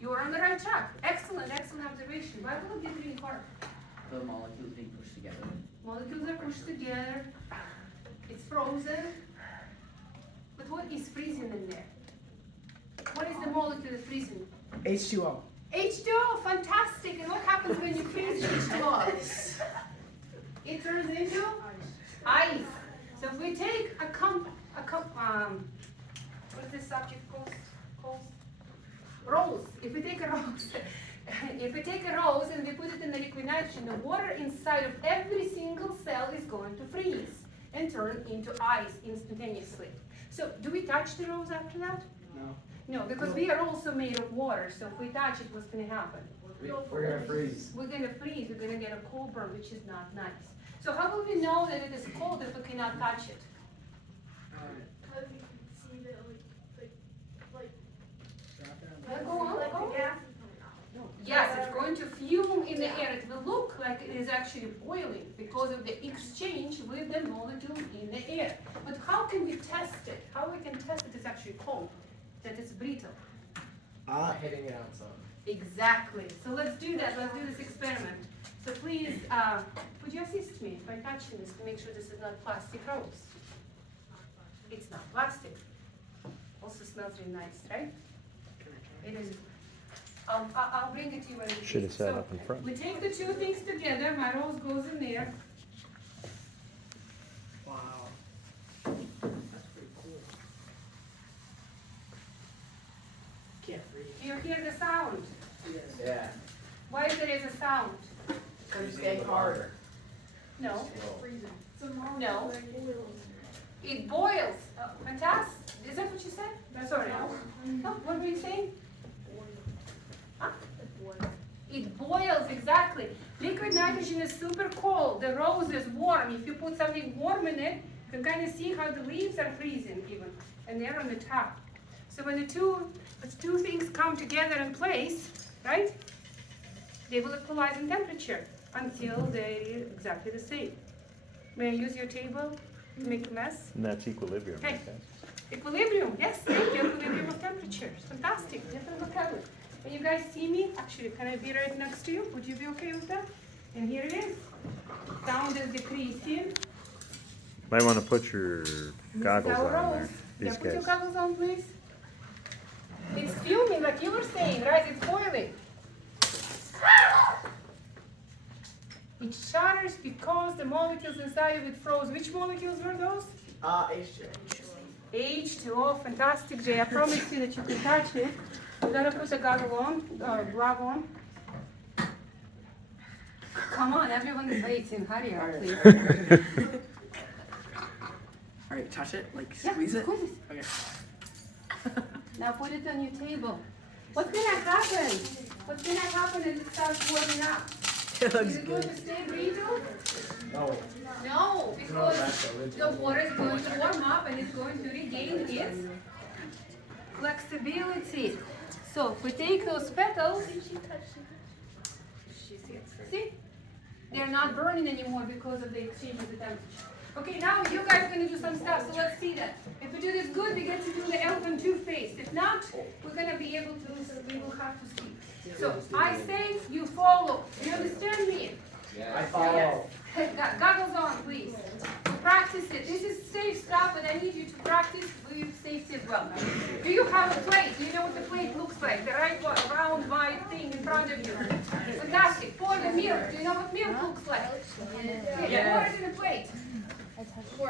You are on the right track. Excellent, excellent observation. Why will it get really hard? The molecules being pushed together. Molecules are pushed together. It's frozen. But what is freezing in there? What is the molecule that's freezing? H2O. H2O, fantastic. And what happens when you freeze H2O? It turns into ice. So if we take what is this subject called? Rose. If we take a rose, and we put it in the liquid nitrogen, the water inside of every single cell is going to freeze and turn into ice instantaneously. So do we touch the rose after that? No. No, because we are also made of water, so if we touch it, what's going to happen? We're gonna freeze. We're going to freeze, we're going to get a cold burn, which is not nice. So how will we know that it is cold if we cannot touch it? Because you can see that, Go on, like go on. the gas is coming out. Yes, it's going to fume in the air. It will look like it is actually boiling because of the exchange with the molecules in the air. But how can we test it? How we can test it is actually cold, that it's brittle. Hitting it on some. Exactly. So let's do that. Let's do this experiment. So please, would you assist me by touching this to make sure this is not plastic rose? It's not plastic. Also smells really nice, right? It is. I'll bring it to you when it's Should have sat so up in front. we take the two things together. My rose goes in there. Wow. That's pretty cool. Can't breathe. Do you hear the sound? Yeah. Why is there is a sound? Because it's getting harder. No. Freezing. So more No. like oils. It boils. Fantastic. Is that what you said? Sorry. No. What were you saying? Huh? It boils, exactly. Liquid nitrogen is super cold. The rose is warm. If you put something warm in it, you can kind of see how the leaves are freezing even, and they're on the top. So when the two things come together in place, right, they will equalize in temperature until they're exactly the same. May I use your table to make a mess? And that's equilibrium, Hey. okay? Equilibrium, yes, thank you. Equilibrium of temperature. Fantastic. Different vocabulary. Can you guys see me? Actually, can I be right next to you? Would you be okay with that? And here it is. Sound is decreasing. Might want to put your goggles Our on rose. there. Yeah, These put your guys. goggles on, please. It's fuming, like you were saying, right? It's boiling. It shatters because the molecules inside of it froze. Which molecules were those? H2O. H2O, fantastic, Jay. I promise you that you can touch it. You gotta put the goggle on, glove on. Come on, everyone is waiting. Hurry up, please. Alright, touch it, like Yeah, squeeze it. squeeze it. Okay. Now put it on your table. What's gonna happen? What's gonna happen as it starts warming up? It looks Is it going good. to stay brittle? No. No, because the water is going to warm up and it's going to regain its flexibility. So if we take those petals, see, they're not burning anymore because of the exchange of the temperature. Okay, now you guys are going to do some stuff, so let's see that. If we do this good, we get to do the elephant toothpaste. If not, we're going to be able to, we will have to see. So I say you follow. Do you understand me? I follow. Yes. Goggles on, please. Practice it. This is safe stuff, and I need you to practice with safety as well. Do you have a plate? Do you know what the plate looks like? The right round white thing in front of you. Fantastic. Pour the milk. Do you know what milk looks like? Yeah. Pour it in a plate.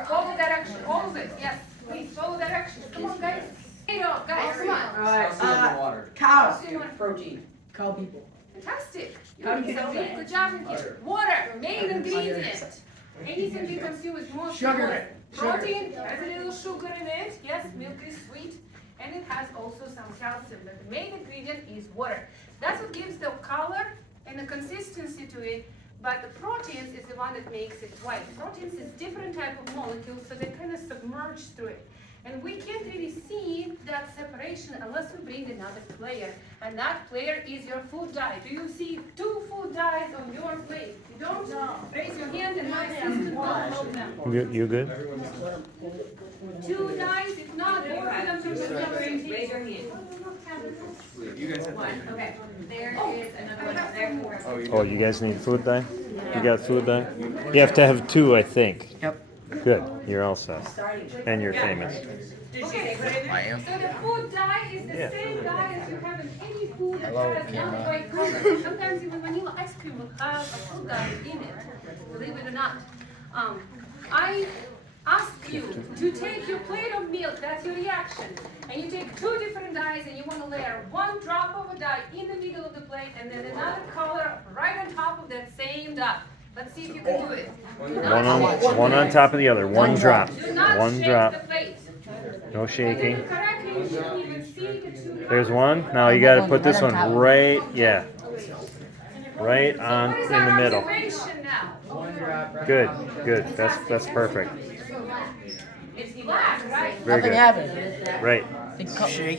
Follow direction. All of it. Yes. Please follow directions. Come on, guys. Guys, come on. Alright, water. cows. Protein. Cow people. Fantastic. How do you So know that? good job, Nikki. Water, main ingredient. Anything we consume is mostly Sugar. water. Sugar. Protein has a little sugar in it. Yes, milk is sweet. And it has also some calcium. But the main ingredient is water. That's what gives the color and the consistency to it. But the proteins is the one that makes it white. Proteins is different type of molecules, so they kind of submerge through it. And we can't really see that separation unless we bring another player. And that player is your food dye. Do you see 2 food dyes on your plate? You don't? No. Raise your hand and my assistant will help them. You good? 2 dyes, if not, both of them from the same Raise your hand. You guys have One, okay. There is another one there. Oh, you Oh, you guys need food dye? You got food dye? You have to have 2, I think. Yep. Good, you're all set. And you're famous. Did she say put it in? I am. So the food dye is the Yeah. same dye as you have in any food that Hello, has camera. non-white color. Sometimes even vanilla ice cream will have a food dye in it, believe it or not. I ask you to take your plate of milk, that's your reaction, and you take 2 different dyes and you want to layer 1 drop of a dye in the middle of the plate and then another color right on top of that same dye. Let's see if you can do it. One on top of the other, 1 drop. Do not 1 shake drop, the plate. no shaking. Correctly, you shouldn't even see the 2 There's colors. 1, now you gotta put this one right, yeah. Right So on what is in our the middle. observation now? Good, good, that's perfect. It's black, right? Very good. happened. Right.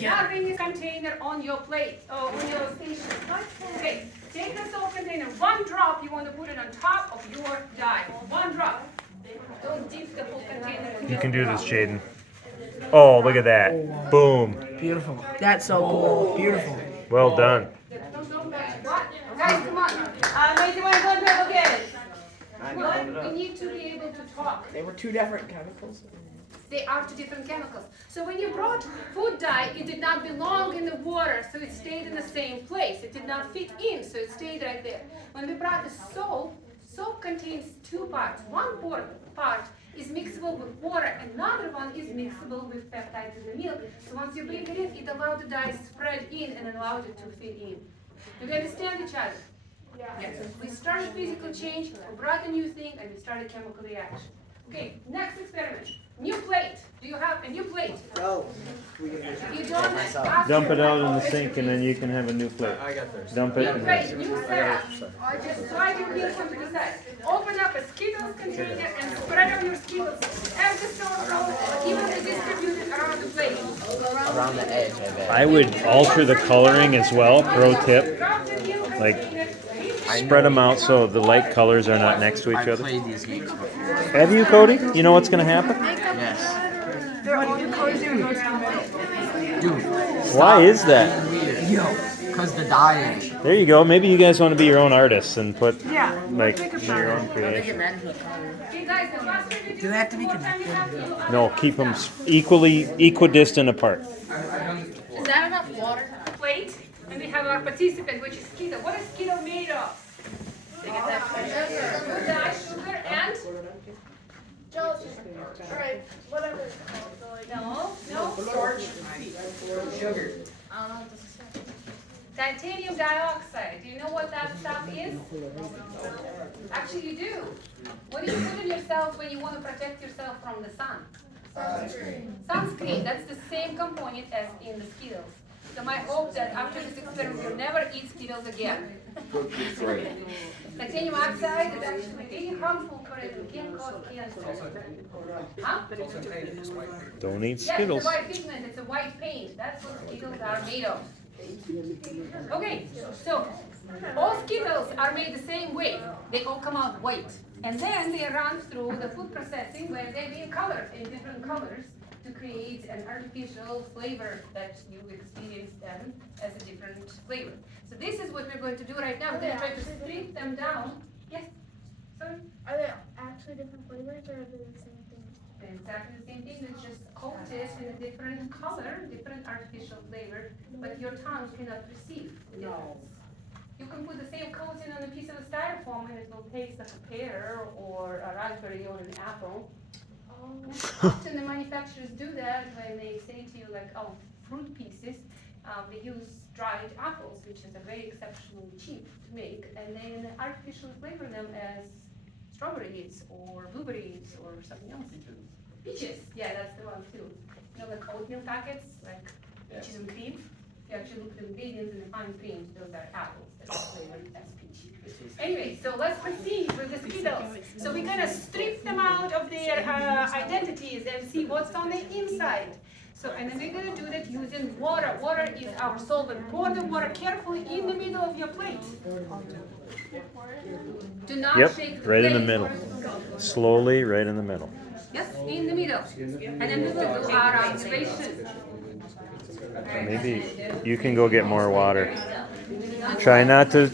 Now bring this container on your plate, on your station. Okay, take this whole container, 1 drop, you want to put it on top of your dye. 1 drop. Don't dip the whole container. in You your can do drop. this, Jaden. Oh, look at that. Boom. Beautiful. That's so cool. Beautiful. Well done. What? Guys, come on. Mason, wanna go and look at it? What? We need to be able to talk. They were 2 different chemicals. They are 2 different chemicals. So when you brought food dye, it did not belong in the water, so it stayed in the same place. It did not fit in, so it stayed right there. When we brought the soap, soap contains 2 parts. One part is mixable with water, another one is mixable with peptides in the milk. So once you bring it in, it allows the dye spread in and allows it to fit in. Do you understand each other? Yes. We started physical change, we brought a new thing, and we started chemical reaction. Okay, next experiment. New plate. Do you have a new plate? No. If you don't, ask Dump your it out in the wife, sink and then you can have a new plate. I got theirs. Dump it New and plate, then. new setup. Just slide your milk onto the side. Open up a Skittles container and spread out your Skittles. As the store goes, evenly distributed around the plate. Around the edge, I bet. I would alter the coloring as well, pro tip. Drop the milk Like, container. Spread them out so the light colors are not next to each I other. played these games before. Have you, Cody? You know what's gonna happen? Yes. Why is that? Weird. Yo. Cause the dye. There you go. Maybe you guys want to be your own artists and put like your own creation. Okay, guys, the last thing Do they have to be one more time you have to do, No, keep them equidistant apart. Is that enough water? plate, and we have our participant, which is keto. What is keto made of? Food dye, sugar, and Gelatin. Alright, whatever it's called. So like, no, Sugar. I don't know what this is. titanium dioxide. Do you know what that stuff is? Actually, you do. What do you put in yourself when you want to protect yourself from the sun? Sunscreen. That's the same component as in the Skittles. So my hope that after this experiment you'll never eat Skittles again. Titanium oxide is actually really harmful for it and can cause cancer. Huh? Don't eat Yes, Skittles. it's a white pigment, it's a white paint. That's what Skittles are made of. Okay, so all Skittles are made the same way. They all come out white. And then they run through the food processing where they're being colored in different colors to create an artificial flavor that you experience them as a different flavor. So this is what we're going to do right now. We're going to try to strip them down. Yes? Sorry? are they actually different flavors or are they the same thing? They're exactly the same thing, it's just coated in a different color, different artificial flavor, but your tongue cannot perceive the difference. You can put the same coating on a piece of styrofoam and it will taste like a pear or a raspberry or an apple. Often the manufacturers do that when they say to you like, oh, fruit pieces, they use dried apples, which is a very exceptionally cheap to make, and then artificially flavor them as strawberries or blueberries or something else. Peaches, yeah, that's the one too. You know, like oatmeal packets, like peaches and cream. you actually look at the ingredients and the fine print, those are apples, that's flavored as peach. Anyway, so let's proceed with the Skittles. So we're gonna strip them out of their identities and see what's on the inside. So, and then we're gonna do that using water. Water is our solvent. Pour the water carefully in the middle of your plate. Do not Yep, shake the right in the plate middle. or it will go. Slowly, right in the middle. Yes, in the middle. And then we will do our observation. Maybe you can go get more water. Try not to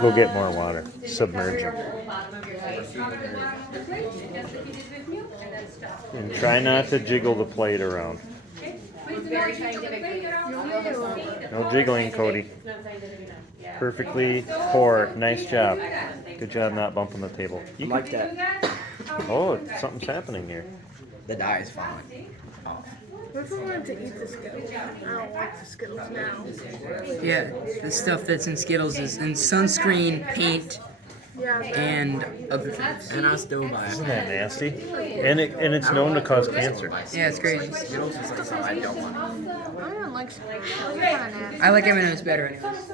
go get more water. Submerge them. Cover the bottom of the plate, just like you did with milk, and then stop. And try not to jiggle the plate around. Okay? Please do not jiggle the plate around. You will see the No color. jiggling, Cody. Perfectly pour. Nice job. Good job not bumping the table. You Like Can you that. do that? Oh, something's happening here. The dye is falling. What if I wanted to eat the Skittles? I don't like the Skittles now. Yeah, the stuff that's in Skittles is in sunscreen, paint, and other things. And I still buy Isn't it. that nasty? And it's known to cause cancer. Yeah, it's crazy. Skittles is like something I don't want. I don't like Skittles. They're kind of nasty. I like M&M's better anyways.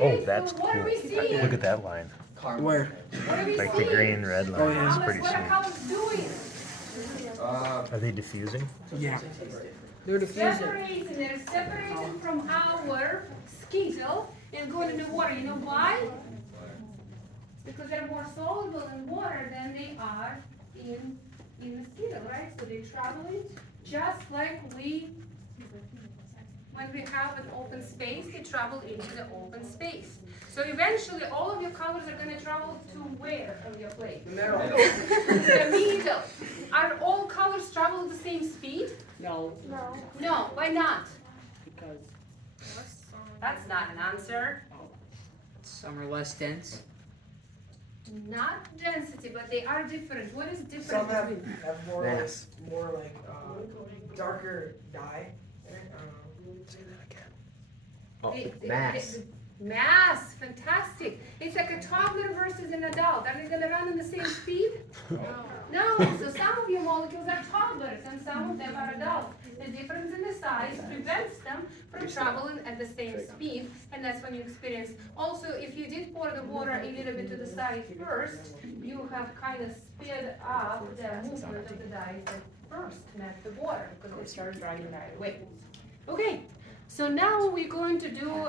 Oh, that's So what are cool. we seeing? Look at that line. Where? What are we Like the seeing? green, red line. It's Alice, pretty what are sweet. colors doing? Are they diffusing? Yeah. They're diffusing. They're separated from our Skittle and going into water. You know why? Because they're more soluble in water than they are in the Skittle, right? So they're traveling just like when we have an open space, they travel into the open space. So eventually, all of your colors are going to travel to where on your plate? The middle. The middle. Are all colors travel at the same speed? No, No, why not? because That's not an answer. Some are less dense. Not density, but they are different. What is different? Some have, between- have more Mass. like darker dye. Oh, the- mass. the- Mass, fantastic. It's like a toddler versus an adult. Are they gonna run in the same speed? No, so some of your molecules are toddlers and some of them are adults. The difference in the size prevents them from traveling at the same speed, and that's when you experience. Also, if you did pour the water a little bit to the side first, you have kind of sped up the movement of the dyes that first met the water, because they start drying right away. Okay, so now we're going to do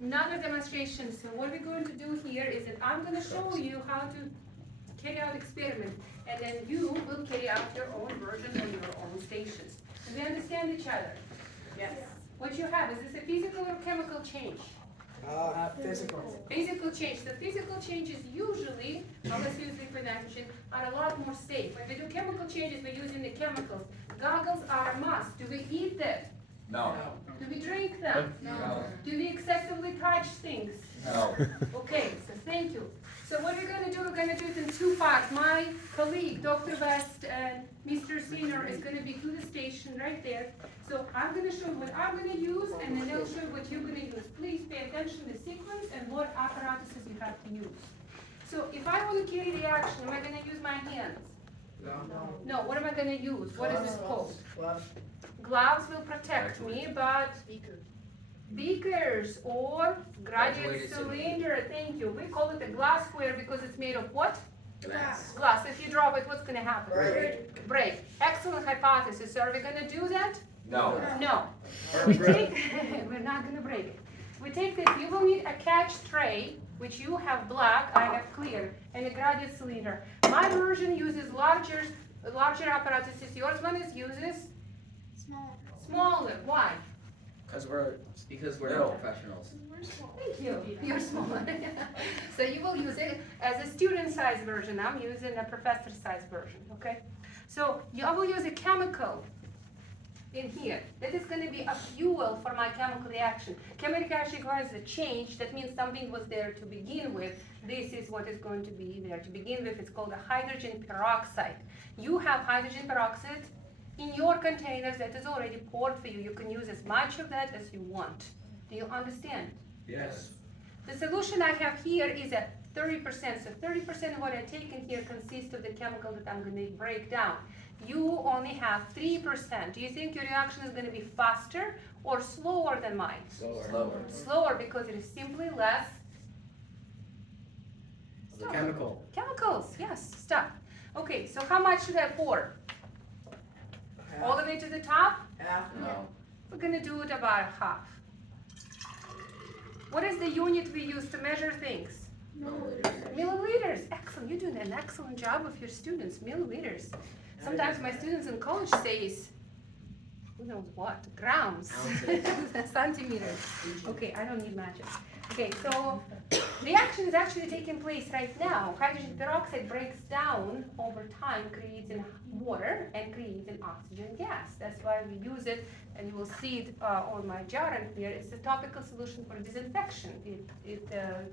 another demonstration. So what we're going to do here is that I'm going to show you how to carry out experiment, and then you will carry out your own version on your own stations. Do we understand each other? yes. What you have, is this a physical or chemical change? Physical. Physical change. The physical changes usually, let's use liquid nitrogen, are a lot more safe. When we do chemical changes, we're using the chemicals. Goggles are a must. Do we eat them? No. Do we drink them? No. Do we excessively touch things? No. Okay, so thank you. So what we're gonna do, we're gonna do it in two parts. My colleague, Dr. West and Mr. Senior is gonna be to the station right there. So I'm gonna show you what I'm gonna use, and then they'll show you what you're gonna use. Please pay attention to the sequence and what apparatuses you have to use. So if I wanna carry the action, am I gonna use my hands? No, what am I gonna use? What is this called? Gloves. Gloves will protect me, but beakers or graduate cylinder, thank you. We call it a glassware because it's made of what? Glass. Glass. If you drop it, what's gonna happen? Break. Break. Excellent hypothesis. So are we gonna do that? No. No. We take, we're not gonna break it. We take this, you will need a catch tray, which you have black, I have clear, and a graduate cylinder. My version uses larger apparatuses. Yours one uses smaller. Why? Because we're No. professionals. Thank you. You're smaller. So you will use it as a student size version. I'm using a professor size version, okay? So I will use a chemical in here. That is going to be a fuel for my chemical reaction. Chemical reaction requires a change. That means something was there to begin with. This is what is going to be there to begin with. It's called a hydrogen peroxide. You have hydrogen peroxide in your containers that is already poured for you. You can use as much of that as you want. Do you understand? Yes. The solution I have here is at 30%. So 30% of what I take in here consists of the chemical that I'm going to break down. you only have 3%. Do you think your reaction is going to be faster or slower than mine? Slower. Slower because it is simply less The chemical. chemicals. Yes, stuff. Okay, so how much should I pour? All the way to the top? Half. No. We're going to do it about half. What is the unit we use to measure things? Milliliters. Excellent. You're doing an excellent job with your students. Milliliters. Sometimes my students in college says, who knows what? Grams. Centimeters. Okay, I don't need magic. Okay, so reaction is actually taking place right now. Hydrogen peroxide breaks down over time, creates in water and creates an oxygen gas. That's why we use it, and you will see it on my jar in here. It's a topical solution for disinfection. It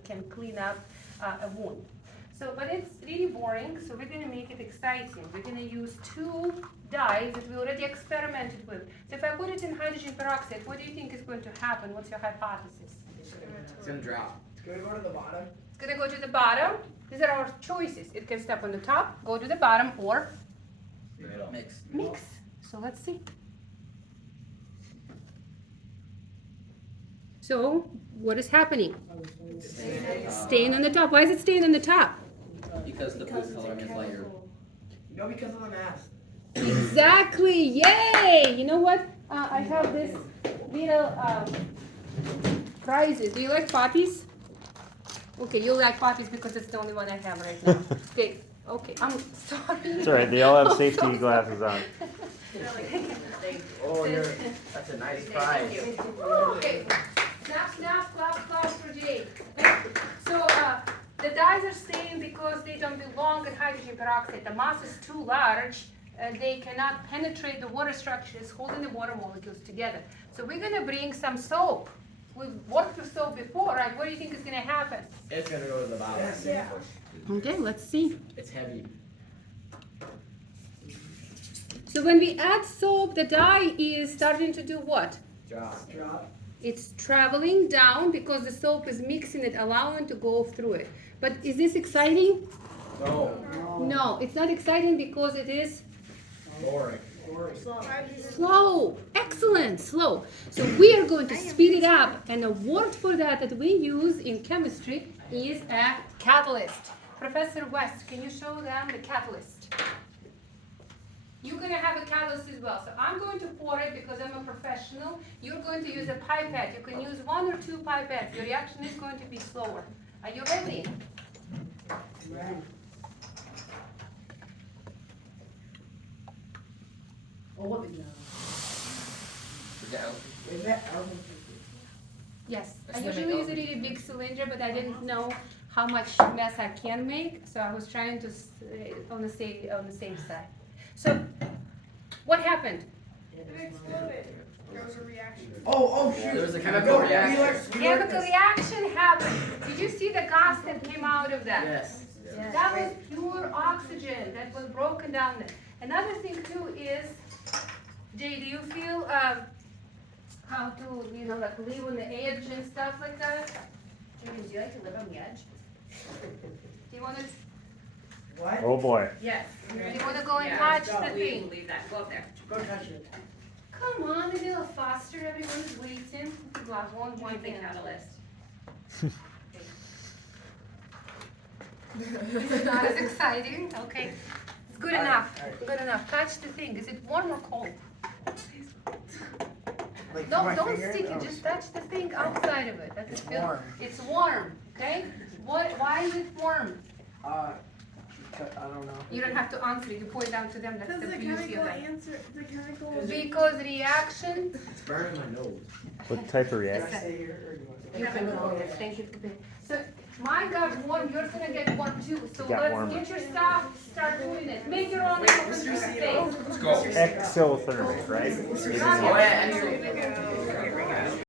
can clean up a wound. So, but it's really boring, so we're going to make it exciting. We're going to use 2 dyes that we already experimented with. So if I put it in hydrogen peroxide, what do you think is going to happen? What's your hypothesis? It's gonna drop. It's gonna go to the bottom. It's going to go to the bottom. These are our choices. It can stop on the top, go to the bottom, or Mix. mix. So let's see. So what is happening? Staying on the top. Why is it staying on the top? Because the food coloring is lighter. No, because of the mass. Exactly. Yay! You know what? I have this little prizes. Do you like poppies? Okay, you like poppies because it's the only one I have right now. Okay. Okay. I'm sorry. It's alright, they all have I'm safety so glasses on. Oh, that's a nice prize. Okay. Snap, snap, clap, clap for Jay. So the dyes are staying because they don't belong in hydrogen peroxide. The mass is too large. They cannot penetrate the water structures holding the water molecules together. So we're going to bring some soap. We've worked with soap before, right? What do you think is going to happen? It's gonna go to the bottom. Yeah. Okay, let's see. It's heavy. So when we add soap, the dye is starting to do what? Drop. Drop. It's traveling down because the soap is mixing it, allowing to go through it. But is this exciting? No. No, it's not exciting because it is Boring. slow. Excellent, slow. So we are going to speed it up, and a word for that we use in chemistry is a catalyst. Professor West, can you show them the catalyst? You're going to have a catalyst as well. So I'm going to pour it because I'm a professional. You're going to use a pipette. You can use 1 or 2 pipettes. Your reaction is going to be slower. Are you ready? Is that Yes. I usually use a really big cylinder, but I didn't know how much mess I can make, so I was trying to on the safe side. So, what happened? It exploded. There was a reaction. Oh, shoot. There was a chemical reaction. Chemical reaction happened. Did you see the gas that came out of that? Yes. That was pure oxygen that was broken down there. Another thing too is, Jay, do you feel how to, like live on the edge and stuff like that? Jay, would you like to live on the edge? Do you want to? What? Oh boy. Yes. Do you want to go and Yeah, touch let's go. the thing? Leave that. Go up there. Go touch it. Come on, a little faster. Everyone's waiting. One Leave the thing. catalyst. This is not as exciting. Okay, it's good enough. Good enough. Touch the thing. Is it warm or cold? Like No, my don't finger? stick it. No. Just touch the thing outside of it. That's It's feel. warm. It's warm. Okay. Why is it warm? I don't know. You don't have to answer. You point out to them. That's Does the the beauty chemical of it. answer, the chemical Because reaction. It's burning my nose. What type of Can I reaction? stay here or do you want to You can go. Yes, thank you. So mine got warm. Yours gonna get warm too. So Got let's warmer. get your stuff. Start doing it. Make your own little face. Let's go. Exothermic, right? Oh, yeah.